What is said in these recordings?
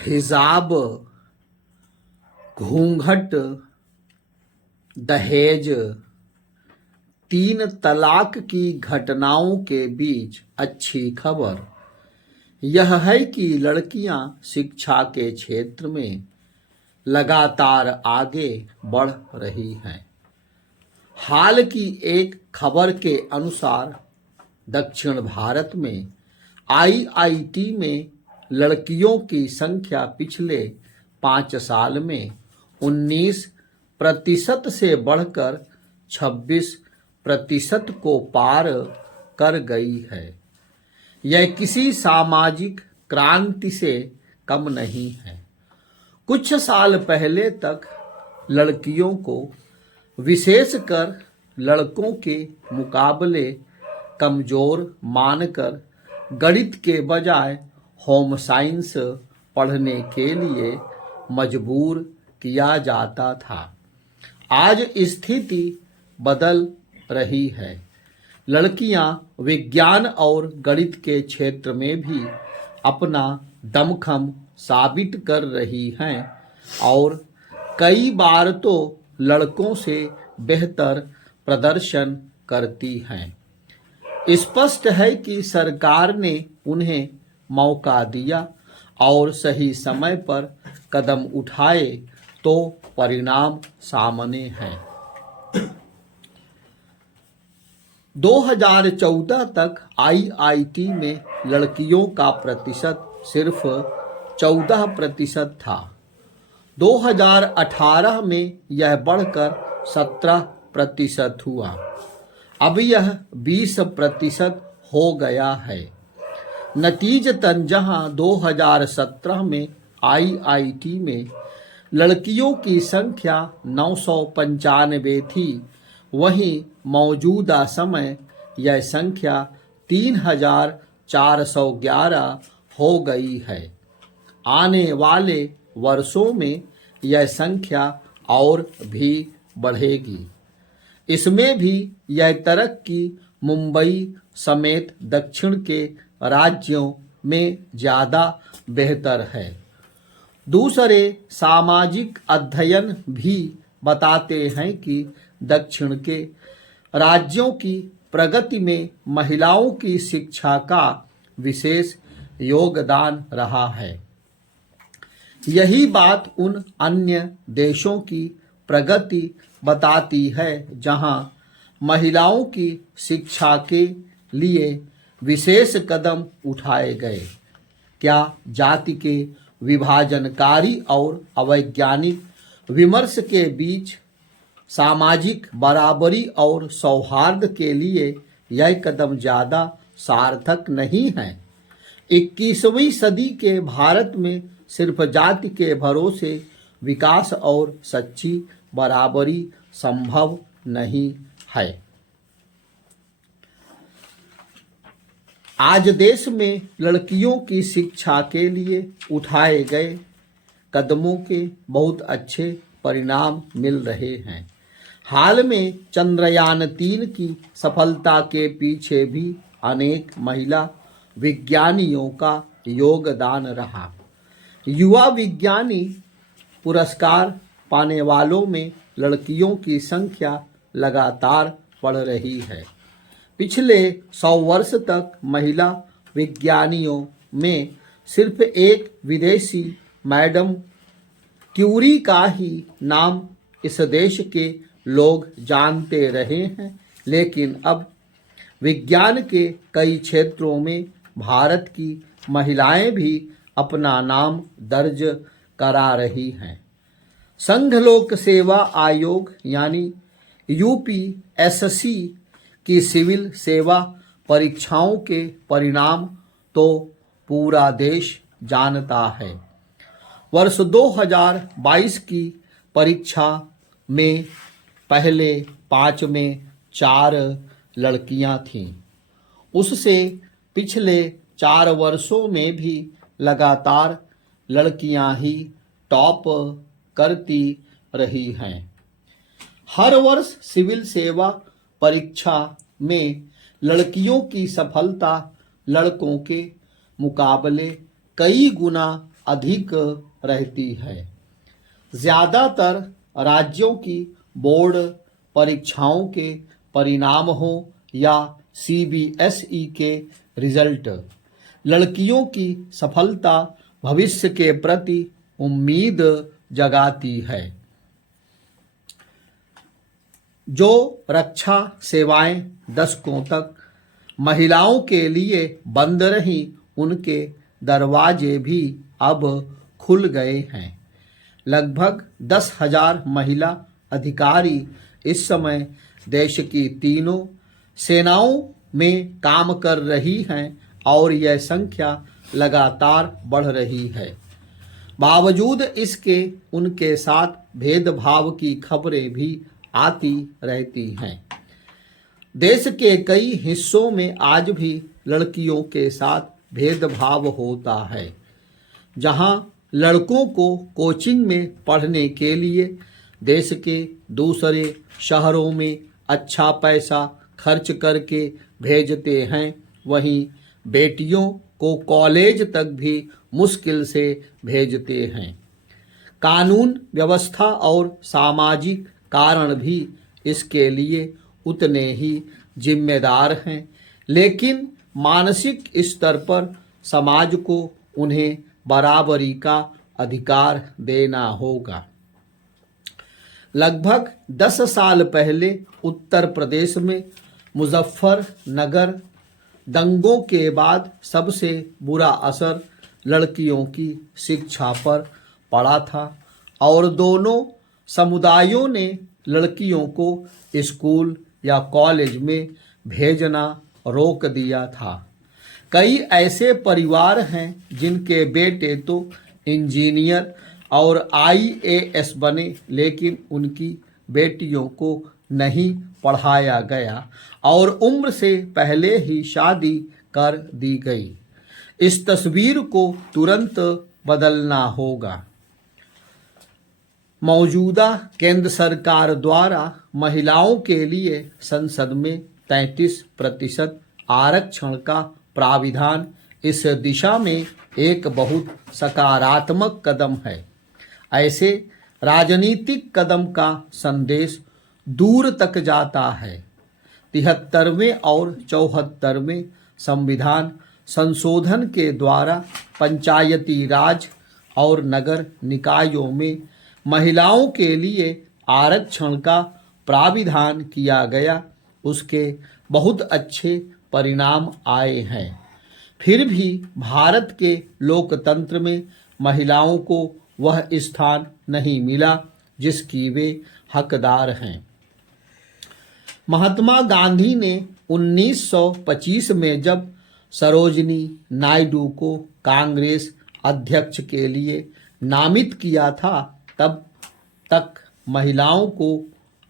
हिजाब, घूंघट, दहेज, 3 तलाक की घटनाओं के बीच अच्छी खबर यह है कि लड़कियां शिक्षा के क्षेत्र में लगातार आगे बढ़ रही हैं। हाल की एक खबर के अनुसार दक्षिण भारत में आईआईटी में लड़कियों की संख्या पिछले 5 साल में 19% से बढ़कर 26% को पार कर गई है। यह किसी सामाजिक क्रांति से कम नहीं है। कुछ साल पहले तक लड़कियों को विशेषकर लड़कों के मुकाबले कमजोर मानकर गणित के बजाय होम साइंस पढ़ने के लिए मजबूर किया जाता था। आज स्थिति बदल रही है। लड़कियां विज्ञान और गणित के क्षेत्र में भी अपना दमखम साबित कर रही हैं और कई बार तो लड़कों से बेहतर प्रदर्शन करती हैं। स्पष्ट है कि सरकार ने उन्हें मौका दिया और सही समय पर कदम उठाए तो परिणाम सामने हैं। 2014 तक आईआईटी में लड़कियों का प्रतिशत सिर्फ 14% था। 2018 में यह बढ़कर 17% हुआ। अब यह 20% हो गया है। नतीजतन जहां 2017 में आईआईटी में लड़कियों की संख्या 995 थी, वहीं मौजूदा समय यह संख्या 3411 हो गई है। आने वाले वर्षों में यह संख्या और भी बढ़ेगी। इसमें भी यह तरक्की मुंबई समेत दक्षिण के राज्यों में ज़्यादा बेहतर है। दूसरे सामाजिक अध्ययन भी बताते हैं कि दक्षिण के राज्यों की प्रगति में महिलाओं की शिक्षा का विशेष योगदान रहा है। यही बात उन अन्य देशों की प्रगति बताती है जहां महिलाओं की शिक्षा के लिए विशेष कदम उठाए गए। क्या जाति के विभाजनकारी और अवैज्ञानिक विमर्श के बीच सामाजिक बराबरी और सौहार्द के लिए यह कदम ज़्यादा सार्थक नहीं है? 21वीं सदी के भारत में सिर्फ जाति के भरोसे विकास और सच्ची बराबरी संभव नहीं है। आज देश में लड़कियों की शिक्षा के लिए उठाए गए कदमों के बहुत अच्छे परिणाम मिल रहे हैं। हाल में चंद्रयान-3 की सफलता के पीछे भी अनेक महिला विज्ञानियों का योगदान रहा। युवा विज्ञानी पुरस्कार पाने वालों में लड़कियों की संख्या लगातार बढ़ रही है। पिछले 100 वर्ष तक महिला विज्ञानियों में सिर्फ एक विदेशी मैडम क्यूरी का ही नाम इस देश के लोग जानते रहे हैं, लेकिन अब विज्ञान के कई क्षेत्रों में भारत की महिलाएं भी अपना नाम दर्ज करा रही हैं। संघ लोक सेवा आयोग यानी यूपीएससी की सिविल सेवा परीक्षाओं के परिणाम तो पूरा देश जानता है। वर्ष 2022 की परीक्षा में पहले 5 में 4 लड़कियां थीं। उससे पिछले 4 वर्षों में भी लगातार लड़कियां ही टॉप करती रही हैं। हर वर्ष सिविल सेवा परीक्षा में लड़कियों की सफलता लड़कों के मुकाबले कई गुना अधिक रहती है। ज़्यादातर राज्यों की बोर्ड परीक्षाओं के परिणाम हो या सीबीएसई के रिजल्ट, लड़कियों की सफलता भविष्य के प्रति उम्मीद जगाती है। जो रक्षा सेवाएं दशकों तक महिलाओं के लिए बंद रहीं, उनके दरवाजे भी अब खुल गए हैं। लगभग 10,000 महिला अधिकारी इस समय देश की तीनों सेनाओं में काम कर रही हैं और यह संख्या लगातार बढ़ रही है। बावजूद इसके उनके साथ भेदभाव की खबरें भी आती रहती हैं। देश के कई हिस्सों में आज भी लड़कियों के साथ भेदभाव होता है। जहां लड़कों को कोचिंग में पढ़ने के लिए देश के दूसरे शहरों में अच्छा पैसा खर्च करके भेजते हैं, वहीं बेटियों को कॉलेज तक भी मुश्किल से भेजते हैं। कानून व्यवस्था और सामाजिक कारण भी इसके लिए उतने ही जिम्मेदार हैं, लेकिन मानसिक स्तर पर समाज को उन्हें बराबरी का अधिकार देना होगा। लगभग 10 साल पहले उत्तर प्रदेश में मुजफ्फरनगर दंगों के बाद सबसे बुरा असर लड़कियों की शिक्षा पर पड़ा था और दोनों समुदायों ने लड़कियों को स्कूल या कॉलेज में भेजना रोक दिया था। कई ऐसे परिवार हैं जिनके बेटे तो इंजीनियर और आईएएस बने, लेकिन उनकी बेटियों को नहीं पढ़ाया गया और उम्र से पहले ही शादी कर दी गई। इस तस्वीर को तुरंत बदलना होगा। मौजूदा केंद्र सरकार द्वारा महिलाओं के लिए संसद में 33% आरक्षण का प्राविधान इस दिशा में एक बहुत सकारात्मक कदम है। ऐसे राजनीतिक कदम का संदेश दूर तक जाता है। 73वें और 74वें संविधान संशोधन के द्वारा पंचायती राज और नगर निकायों में महिलाओं के लिए आरक्षण का प्राविधान किया गया। उसके बहुत अच्छे परिणाम आए हैं। फिर भी भारत के लोकतंत्र में महिलाओं को वह स्थान नहीं मिला जिसकी वे हकदार हैं। महात्मा गांधी ने 1925 में जब सरोजिनी नायडू को कांग्रेस अध्यक्ष के लिए नामित किया था, तब तक महिलाओं को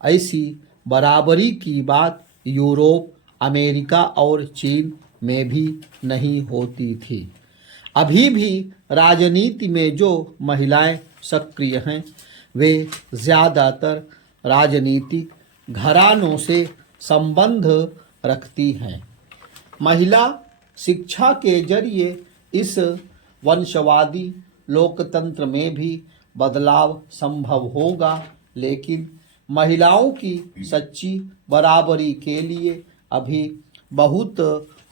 ऐसी बराबरी की बात यूरोप, अमेरिका और चीन में भी नहीं होती थी। अभी भी राजनीति में जो महिलाएं सक्रिय हैं, वे ज़्यादातर राजनीतिक घरानों से संबंध रखती हैं। महिला शिक्षा के जरिए इस वंशवादी लोकतंत्र में भी बदलाव संभव होगा, लेकिन महिलाओं की सच्ची बराबरी के लिए अभी बहुत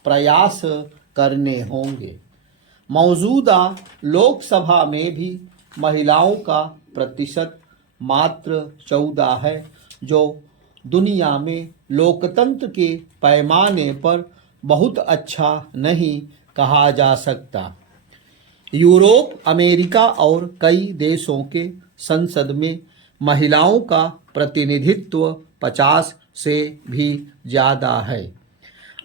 प्रयास करने होंगे। मौजूदा लोकसभा में भी महिलाओं का प्रतिशत मात्र 14 है, जो दुनिया में लोकतंत्र के पैमाने पर बहुत अच्छा नहीं कहा जा सकता। यूरोप, अमेरिका और कई देशों के संसद में महिलाओं का प्रतिनिधित्व 50 से भी ज़्यादा है।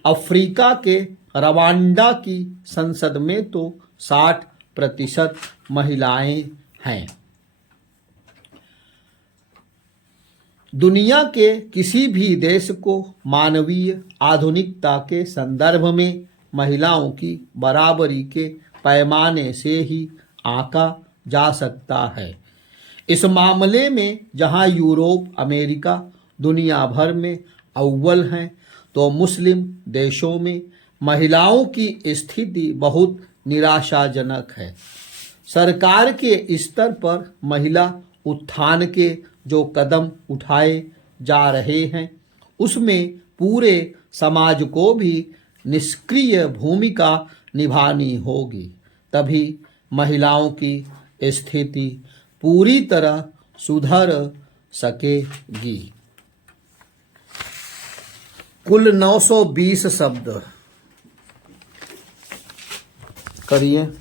अफ्रीका के रवांडा की संसद में तो 60% महिलाएं हैं। दुनिया के किसी भी देश को मानवीय आधुनिकता के संदर्भ में महिलाओं की बराबरी के पैमाने से ही आंका जा सकता है। इस मामले में जहां यूरोप, अमेरिका दुनिया भर में अव्वल हैं, तो मुस्लिम देशों में महिलाओं की स्थिति बहुत निराशाजनक है। सरकार के स्तर पर महिला उत्थान के जो कदम उठाए जा रहे हैं उसमें पूरे समाज को भी निष्क्रिय भूमिका निभानी होगी, तभी महिलाओं की स्थिति पूरी तरह सुधर सकेगी। कुल 920 शब्द करिए।